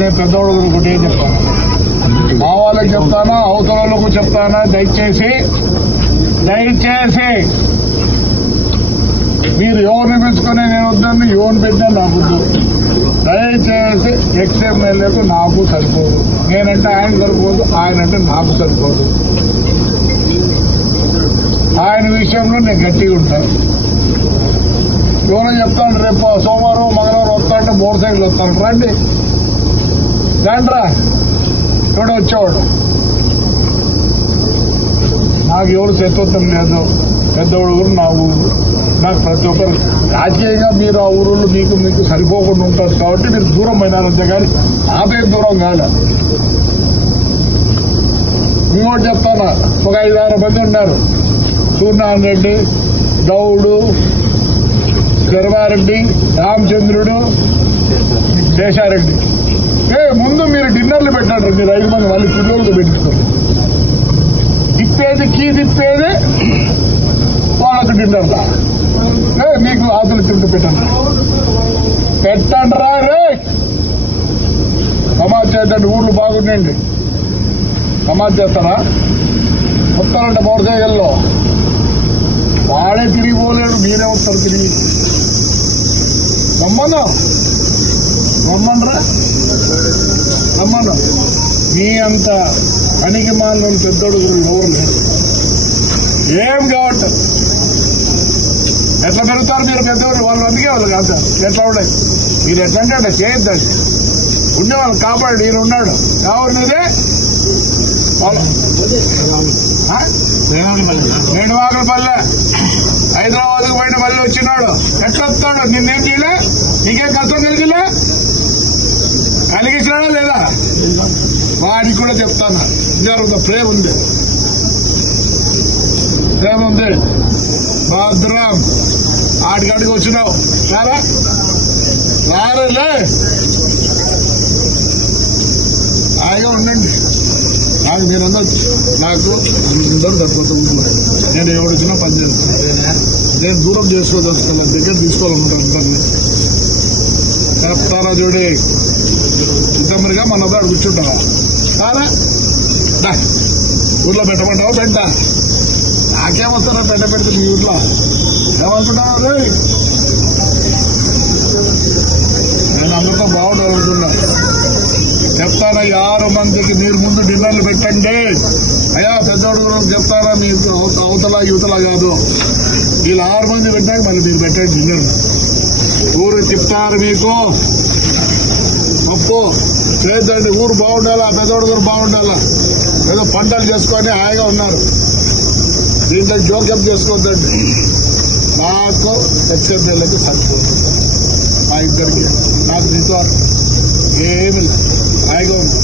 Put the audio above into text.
నేను పెద్దవాళ్ళు ఒకటే చెప్తాను, మా వాళ్ళకి చెప్తానా అవతల వాళ్ళకు చెప్తానా, దయచేసి మీరు ఎవరిని పెంచుకునే నేను వద్దండి, ఎవరిని పెట్టినా నాకు వద్దు. దయచేసి ఎక్స్ఎమ్మెల్యేకు నాకు సరిపోదు, నేనంటే ఆయన సరిపోదు, ఆయనంటే నాకు సరిపోదు. ఆయన విషయంలో నేను గట్టిగా ఉంటాను. ఎవరో చెప్తాను రేపు సోమవారం మంగళవారం వస్తానంటే 3 సైకిళ్ళు వస్తాను, రండి రా ఎవడో వచ్చేవాడు. నాకు ఎవరు శత్రుత్వం లేదు, పెద్ద ఊరు నా ఊరు. నాకు ప్రతి ఒక్కరు రాజకీయంగా మీరు ఆ ఊరులో మీకు సరిపోకుండా ఉంటారు కాబట్టి మీరు దూరం అయినారంతే కానీ నాపై దూరం కాలే. ఇంకోటి చెప్తాను, ఒక 5-6 మంది ఉన్నారు, సూర్యనారాయణ రెడ్డి, గౌడు, గర్వారెడ్డి, రామచంద్రుడు, శేషారెడ్డి. ముందు మీరు డిన్నర్లు పెట్టండి, మీరు 5 మంది వాళ్ళు పిల్లలకు పెట్టిస్తారు. తిప్పేది వాళ్ళకు డిన్నర్లా మీకు ఆతులు తింటూ పెట్టండి రా రే. సమాజ్ చేద్దండి, ఊర్లు బాగుండండి. సమాజ్ చేస్తారా? వస్తారంటే 3 సైకిల్లో వాడే తిరిగి పోలేడు, మీరే వస్తారు తిరిగి. రమ్మను మీ అంత పనికి మాలిన పెద్దోడు ఎవరు లేరు. ఏం కావట్టు ఎట్లా పెరుగుతారు మీరు పెద్దవాళ్ళు, వాళ్ళు అందుకే వాళ్ళు కాదు ఎట్లా ఉండే. మీరు ఎట్లంటే అట్లా చేయొద్దండి, ఉండేవాళ్ళు కాపాడు. ఈయన ఉన్నాడు కావాలి మీరే వేణువాకలపల్లె హైదరాబాద్కు పోయిన మళ్ళీ వచ్చినాడు. ఎట్లా వస్తాడు? నిన్నేం చేయలే, నీకేం కష్టం కలిగించినాడా లేదా? వాడికి కూడా చెప్తాను, జరుగుతా ప్రేమ ఉంది భద్రం. ఆడికాడికి వచ్చినావు రారేలే, హాయిగా ఉండండి. నాకు మీరందరూ అందరూ తక్కువ. నేను ఎవరు వచ్చినా పని చేస్తాను, నేను దూరం చేసుకోదలుచుకున్నా, దగ్గర తీసుకోవాలనుకుంటాను అందరినీ. చెప్తారా చూడే సిద్ధమరిగా మన అక్కడ కూర్చుంటావా? ఊర్లో పెట్టమంటావా? పెట్టా, నాకేమొస్తారా పెడితే మీ ఊర్లో ఏమనుకుంటావు? నేను అందరితో బాగుండాలనుకున్నా. చెప్తానా 6 మందికి మీరు ముందు డిన్నర్లు పెట్టండి. అయ్యా పెద్దోడు చెప్తారా, మీకు అవతల యువతల కాదు, వీళ్ళు 6 మంది పెట్టాక మళ్ళీ మీరు పెట్టండి డిన్నర్. ఊరు చెప్తారు మీకు గొప్ప చేద్దండి, ఊరు బాగుండాలా, పెద్దోడు గారు బాగుండాలా. ఏదో పంటలు చేసుకొని హాయిగా ఉన్నారు, దీంట్లో జోక్యం చేసుకోవద్దండి. నాకు ఎక్స్ఎమ్మెల్యేకి సరిపోతుంది, మా ఇద్దరికి. నాకు నీతో ఏమి హాయిగా ఉంది.